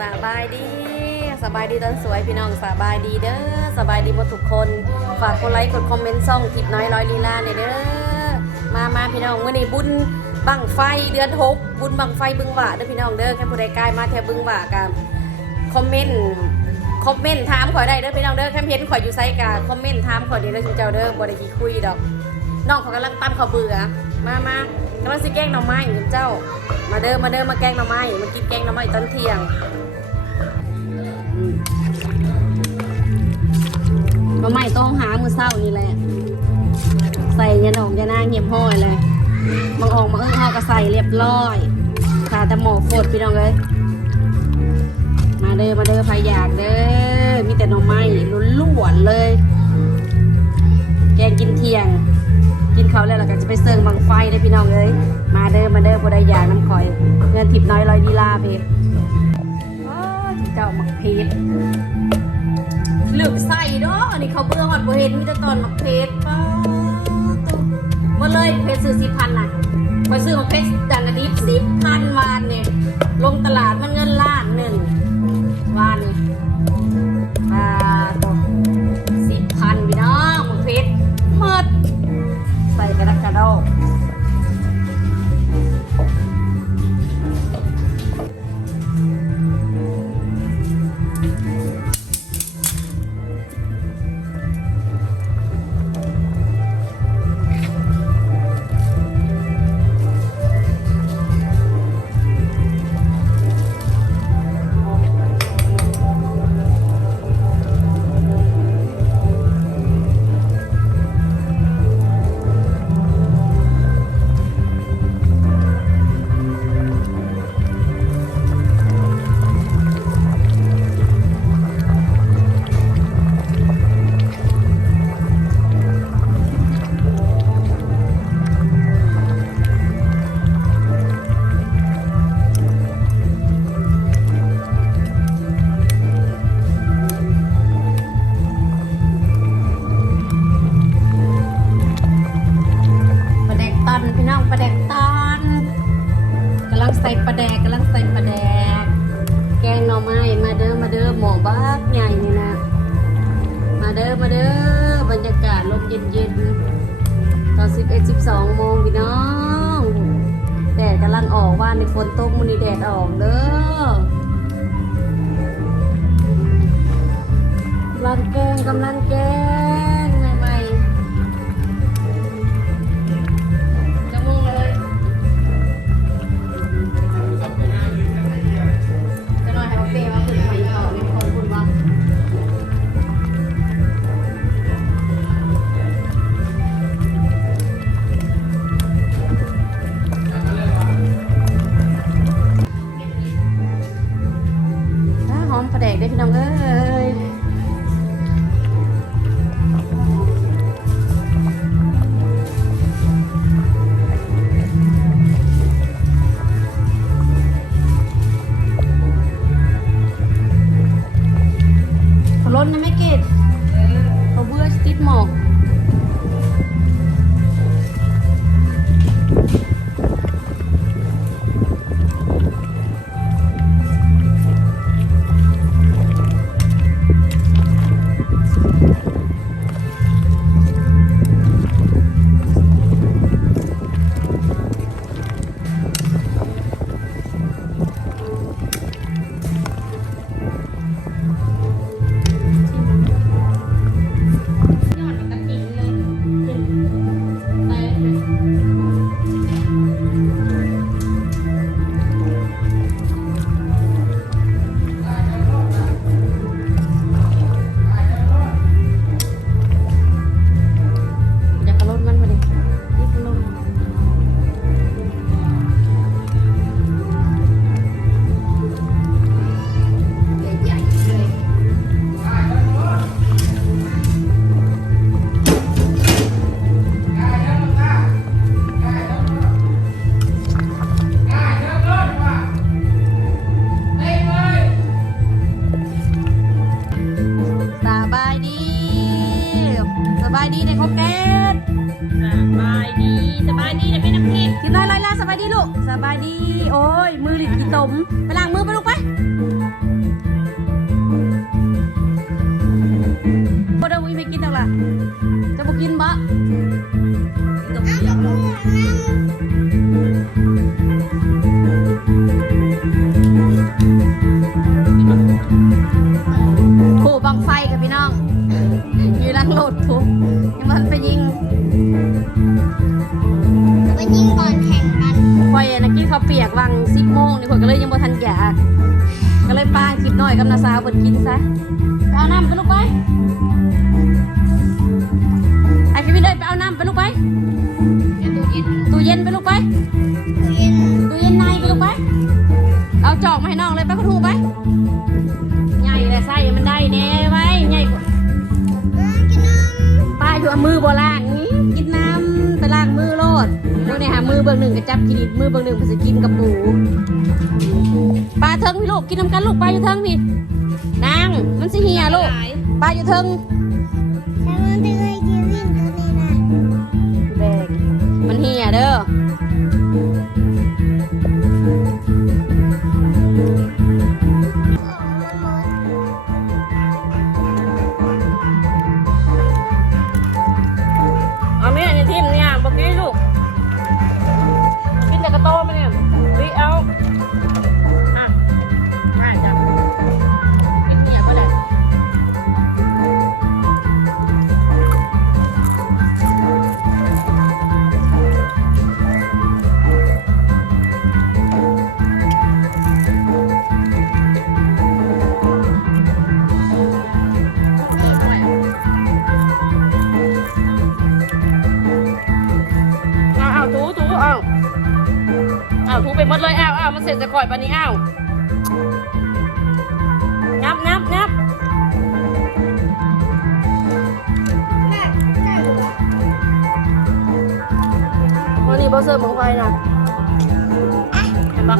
สบายดีสบายดีตอนสวยพี่น้องสบายดีเด้อสบายดีหมดทุกคน ฝากกดไลค์กดคอมเมนต์ซ่องทิปน้อยร้อยลีลาเนี่ยเด้อมามาพี่น้องเมื่อนี้บุญบังไฟเดือนหกบุญบังไฟบึงหวาเด้อพี่น้องเด้อแค่ผู้ใดกายมาแถวบึงหวากันคอมเมนต์คอมเมนต์ถามข่อยได้เด้อพี่น้องเด้อแค่เห็นข่อยอยู่ไซกาคอมเมนต์ถามข่อยเด้อจุเจ้าเด้อบ่ได้ขี้คุยดอกน้องเขากำลังตำข้าวเบื่อมามากำลังสิแกงหน่อไม้อยู่เจ้า มาเด้อมาเด้อมาแกงหน่อไม้มากินแกงหน่อไม้ตอนเที่ยง อืมหน่อไม้ต้องหามือเศร้านี่แหละ ใส่ยาหนองยานางเงียบห้อยเลยบางออกมาเอิ้งเขาก็ใส่เรียบร้อยขาแต่หมอโคตรพี่น้องเลยมาเด้อมาเด้อใครอยากเด้อมีแต่หน่อไม้ล้วนๆเลย แกงกินเที่ยง กินเขาแล้วเราก็จะไปเซิร์งบังไฟได้พี่น้องเลยมาเด้อมาเด้อบ่ได้อยากน้ำคอยเงินทิพน้อยลอยดีลาเพชรอ้าว เจ้าหมักเพชรหลืมใส่เนาะอันนี้เขาเบื่อหอดบ่เห็นมีแต่ตอนหมักเพชรป้าตุ๊มาเลยเพชรซื้อสิพันน่ะไปซื้อหมักเพชรดังอันนี้สิพันวานเนี่ยลงตลาดมัน สองโมงพี่น้องแดดกำลังออกว่าในฝนตกมันนี่แดดออกเด้อกำลังแกงกำลังแกง แดกได้พี่น้องเอ้ย ลูกสบายดี โอ้ย มือหลิดกี่ตมไปล้างมือไปลูกไปบ่ด้วี่งไปกินหรอกล่ะจะบ่กินบะ นาสาวเพิ่นกินซะไปเอาน้ำไปลูกไปไอ้พี่วินเลยไปเอาน้ำไปลูกไปเดี๋ยวตู้เย็นตู้เย็นไปลูกไปตู้เย็นในไปลูกไปเอาจอกมาให้น้องเลยไปคุณครูไปใหญ่แต่ไส้มันได้แน่ไว้ใหญ่กว่าป้าอยู่เอามือโบล่างนี้ อเบื้องหนึ่งก็จับกินมือเบื้องหนึ่งก็จะกินกับหมูปลาเทิงพี่ลูกกินน้ำกันลูกปลาอยู่เทิงพี่นางมันสิเหียลูกปลาอยู่เทิงแบกมันเหียเด้อ ถูไปหมดเลยเอาเอามันเสร็จจะก่อยปานนี้เอางับงับงับวันนี้บอสเซอร์ของไฟนะเห็นปะ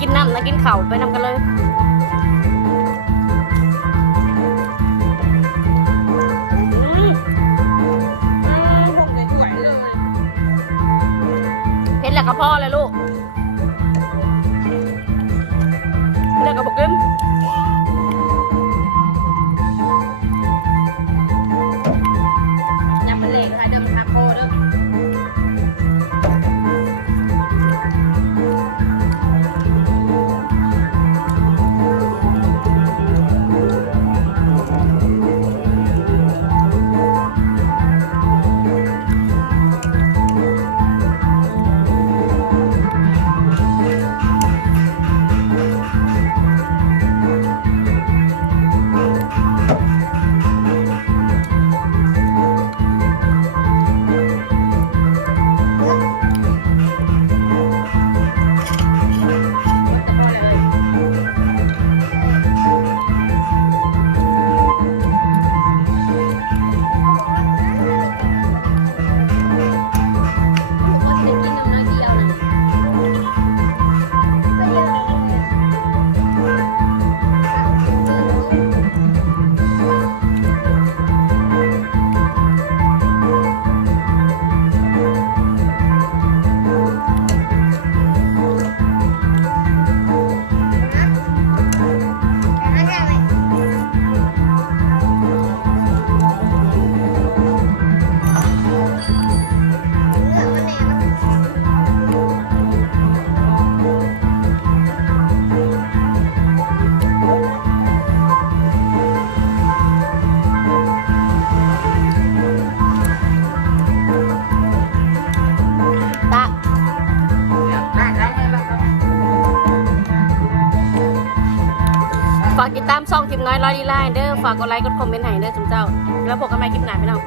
กินน้ำนะกินเข่าวไปนำกันเลยอืมอืมหกสวยๆเลยเผ็ดแล้วก็พอเลยลูก คลิปน้อยร้อยดีไลน์เด้อฝากกดไลค์กดคอมเมนต์ให้เด้อจุ๊เจ้า แล้วพบกันใหม่คลิปหน้าพี่น้อง